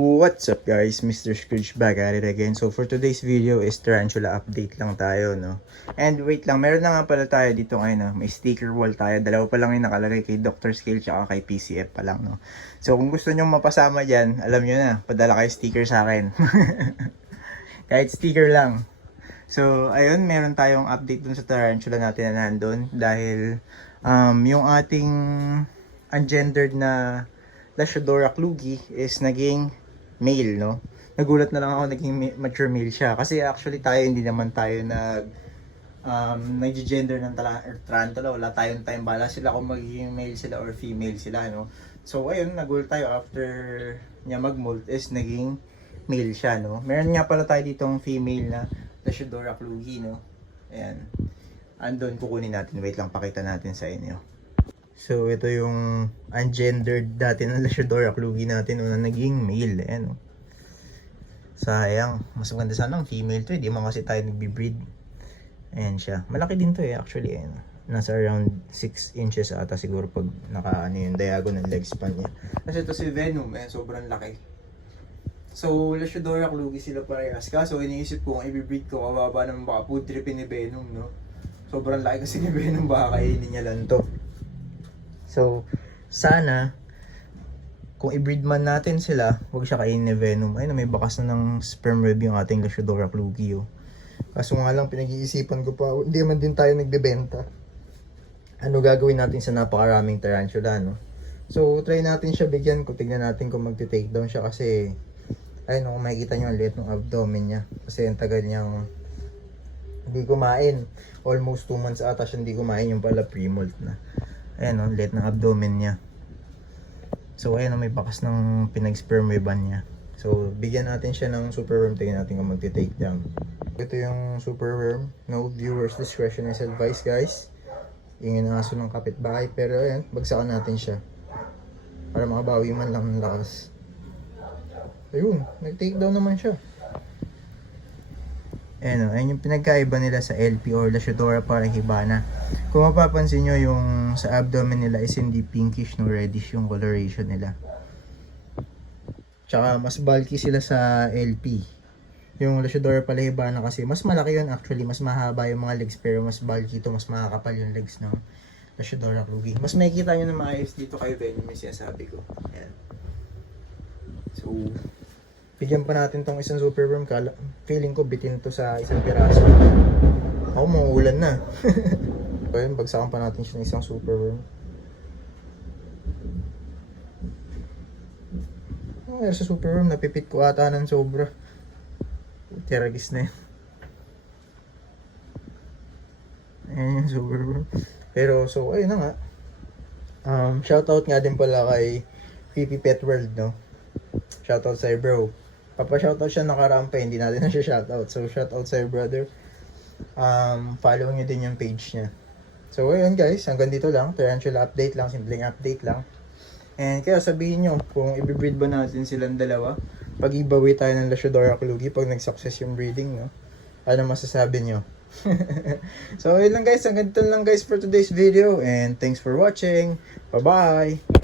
What's up guys, Mr. Scrooge back at it again. So for today's video is tarantula update lang tayo, no? And wait lang, meron na nga pala tayo dito ngayon, no? May sticker wall tayo. Dalawa pa lang yung nakalagay kay Dr. Scale tsaka kay PCF pa lang, no? So kung gusto nyo mapasama dyan, alam nyo na, padala kayo sticker sa akin. Kahit sticker lang. So ayun, meron tayong update dun sa tarantula natin na nandun. Dahil yung ating ungendered na Lashadora Klugi is naging male, no? Nagulat na lang ako naging mature male siya. Kasi actually tayo, hindi naman tayo nag-gender ng tarantula. Wala tayong time bala sila kung magiging male sila or female sila, no? So, ayun, nagulat tayo after niya mag-molt is naging male siya, no? Meron nga pala tayo ditong female na Lashadora Klugi, no? Ayan. Andun, kukunin natin. Wait lang, pakita natin sa inyo. So, ito yung ungendered dati na Lashadora Klugi natin na naging male. Ayan, oh. Sayang. Mas maganda sana ang female to. Hindi man kasi tayo nagbe-breed. Ayan siya. Malaki din to actually. Ayan. Nasa around 6 inches ata siguro pag yung diagonal leg span niya. Kasi ito si Venom. Ayan, sobrang laki. So, Lashadora Klugi sila parehas. Kaso, iniisip ko kung i-breed ko, kababa naman baka food tripin ni Venom, no? Sobrang laki kasi ni Venom, baka kainin niya lang to. So, sana, kung i-breed man natin sila, huwag siya kainin ni Venom. Ayun, may bakas na ng sperm web yung ating Lashadora Klugi, oh. Kaso nga lang, pinag-iisipan ko pa, hindi man din tayo nagbebenta. Ano gagawin natin sa napakaraming tarantula, no? So, try natin siya bigyan ko. Tignan natin kung magti-takedown siya kasi, ayun, kung makikita nyo ang liit ng abdomen niya. Kasi ang tagal niyang hindi kumain. Almost 2 months ata siya hindi kumain, yung pala pre-molt na. Ayan o, liit ng abdomen niya. So ayan o, may bakas ng pinag-sperm weban niya. So bigyan natin siya ng superworm. Tingnan natin kung magti-take down. Ito yung superworm. No viewers discretion is advised, guys. Ingin ang aso ng kapitbahay. Pero ayan, bagsakan natin siya. Para makabawi man lang ng lakas. Ayun, nag-take down naman siya. Ayan o, ayan yung pinagkaiba nila sa LP or Lashadora parahibana. Kung mapapansin nyo, yung sa abdomen nila is hindi pinkish no reddish yung coloration nila. Tsaka mas bulky sila sa LP. Yung Lashadora parahibana kasi mas malaki yun actually, mas mahaba yung mga legs pero mas bulky to, mas makakapal yung legs ng Lashadora Klugi. Mas makikita nyo na maayos dito kayo Venom, yung sinasabi ko. Ayan. So, bigyan pa natin tong isang superworm. Feeling ko bitin to sa isang piraso. Ako, mauulan na. So yun, bagsakan pa natin siya ng isang superworm. Sa superworm, napipit ko ata ng sobra. Tiragis na yun. Ayan yung superworm. Pero, so, ayun na nga. Shoutout nga din pala kay PP Pet World, no? Shoutout sa'yo, bro. Papa-shoutout siya nakaraan pa, hindi natin na siya shoutout. So, shoutout sa'yo, brother. Follow nyo din yung page niya. So, ayun guys, hanggang dito lang. Tarantula update lang, simpleng update lang. And kaya sabihin nyo, kung i-breed ba natin silang dalawa, pag ibawi tayo ng Lashadora Klugi, pag nag-success yung breeding, no? Ano masasabi nyo? So, ayun lang guys, hanggang dito lang guys for today's video. And thanks for watching. Bye-bye!